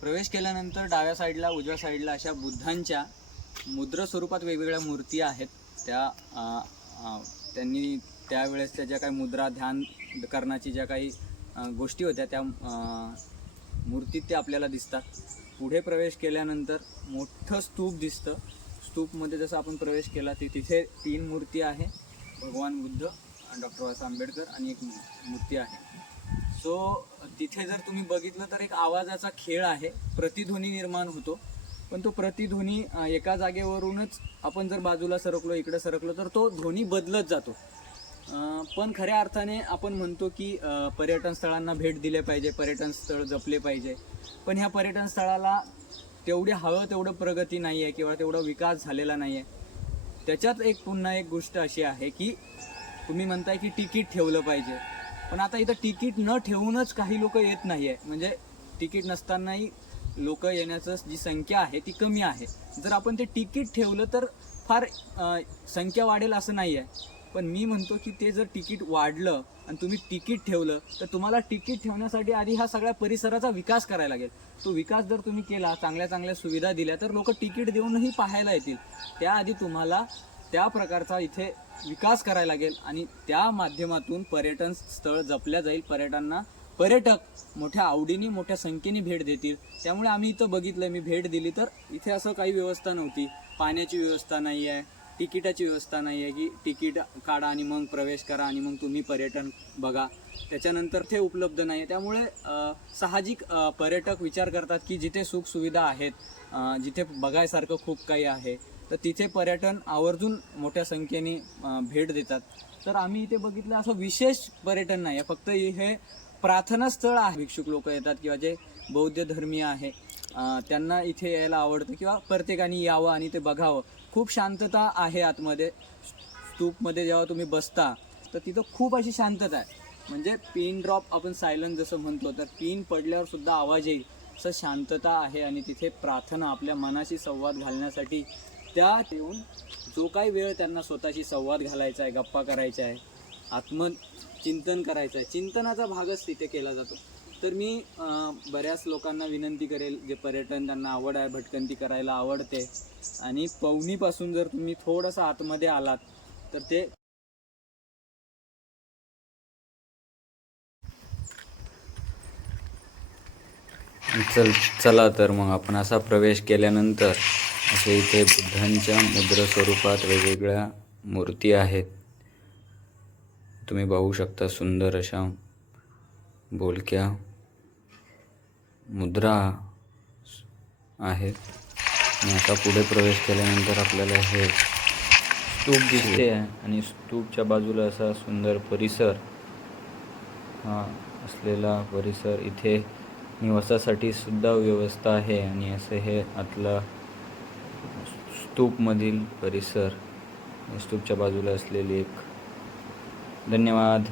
प्रवेश केल्यानंतर डाव्या साईडला उजव्या साईडला अशा बुद्धांच्या मुद्र स्वरूपात वेगवेगळ्या मूर्ती आहेत. त्या त्यांनी त्यावेळेस ज्या काही मुद्रा ध्यान करण्याची ज्या काही गोष्टी होत्या त्या मूर्तीत ते आपल्याला दिसतात. पुढे प्रवेश केल्यानंतर मोठं स्तूप दिसतं. स्तूपमध्ये जसं आपण प्रवेश केला ते तिथे तीन मूर्ती आहे. भगवान बुद्ध डॉक्टर बाबासाहेब आंबेडकर आणि एक मूर्ती आहे. सो तिथे जर तुम्ही बघितलं तर एक आवाजाचा खेळ आहे. प्रतिध्वनी निर्माण होतो. पण तो प्रतिध्वनी एका जागेवरूनच आपण जर बाजूला सरकलो इकडे सरकलो तर तो ध्वनी बदलत जातो. पण खऱ्या अर्थाने आपण म्हणतो की पर्यटन स्थळांना भेट दिले पाहिजे पर्यटन स्थळ जपले पाहिजे. पण ह्या पर्यटन स्थळाला तेवढी हवं तेवढं प्रगती नाही आहे किंवा तेवढा विकास झालेला नाही आहे. त्याच्यात एक पुन्हा एक गोष्ट अशी आहे की तुम्ही म्हणताय की तिकीट ठेवलं पाहिजे. पण आता इथं तिकीट न ठेवूनच काही लोक येत नाही आहे म्हणजे तिकीट नसतानाही लोक येण्याचं जी संख्या आहे ती कमी आहे. जर आपण ते तिकीट ठेवलं तर फार संख्या वाढेल असं नाही आहे पण मी म्हणतो की ते जर तिकीट वाढलं आणि तुम्ही तिकीट ठेवलं तर तुम्हाला तिकीट ठेवण्यासाठी आधी हा सगळ्या परिसराचा विकास करायला लागेल. तो विकास जर तुम्ही केला चांगल्या चांगल्या सुविधा दिल्या तर लोक तिकीट देऊनही पाहायला येतील. त्याआधी तुम्हाला त्या प्रकारचा इथे विकास करायला लागेल आणि त्या माध्यमातून पर्यटन स्थळ जपल्या जाईल. पर्यटनांना पर्यटक मोठ्या आवडीने मोठ्या संख्येने भेट देतील. त्यामुळे आम्ही इथं बघितलं मी भेट दिली तर इथे असं काही व्यवस्था नव्हती. पाण्याची व्यवस्था नाही आहे तिकिटाची व्यवस्था नाही आहे की तिकीट काढा आणि मग प्रवेश करा आणि मग तुम्ही पर्यटन बघा. त्याच्यानंतर ते उपलब्ध नाही. आहे त्यामुळे साहजिक पर्यटक विचार करतात की जिथे सुखसुविधा आहेत जिथे बघायसारखं खूप काही आहे. तर तिथे पर्यटन आवर्जून मोठ्या संख्येने भेट देतात. तर आम्ही इथे बघितलं असं विशेष पर्यटन नाही आहे. फक्त हे प्रार्थना स्थळ आहे. भिक्षुक लोक येतात किंवा जे बौद्ध धर्मीय आहे त्यांना इथे यायला आवडतं किंवा प्रत्येकाने यावं आणि ते बघावं. खूप शांतता आहे आतमध्ये. स्तूपमध्ये जेव्हा तुम्ही बसता तर तिथं खूप अशी शांतता आहे. म्हणजे पिन ड्रॉप आपण सायलंट जसं म्हणतो तर पिन पडल्यावर सुद्धा आवाज येईल. असं शांतता आहे आणि तिथे प्रार्थना आपल्या मनाशी संवाद घालण्यासाठी त्या येऊन जो काही वेळ त्यांना स्वतःशी संवाद घालायचा आहे गप्पा करायचा आहे आत्मचिंतन करायचं आहे चिंतनाचा भागच तिथे केला जातो. तर मी बऱ्याच लोकांना विनंती करेल जे पर्यटन त्यांना आवड आहे भटकंती करायला आवडते. आणि पवनीपासून जर तुम्ही थोडंसं आतमध्ये आलात तर ते चल चला तर मग आपण असा प्रवेश केल्यानंतर असे इथे बुद्धांच्या मुद्र स्वरूपात वेगवेगळ्या मूर्ती आहेत. तुम्ही पाहू शकता सुंदर अशा बोलक्या मुद्रा आहेत. आणि आता पुढे प्रवेश केल्यानंतर आपल्याला हे स्तूप दिसते आणि स्तूपच्या बाजूला असा सुंदर परिसर हा असलेला परिसर. इथे निवासासाठी सुद्धा व्यवस्था आहे आणि असे हे आतला स्तूपमधील परिसर स्तूपच्या बाजूला असलेली एक धन्यवाद.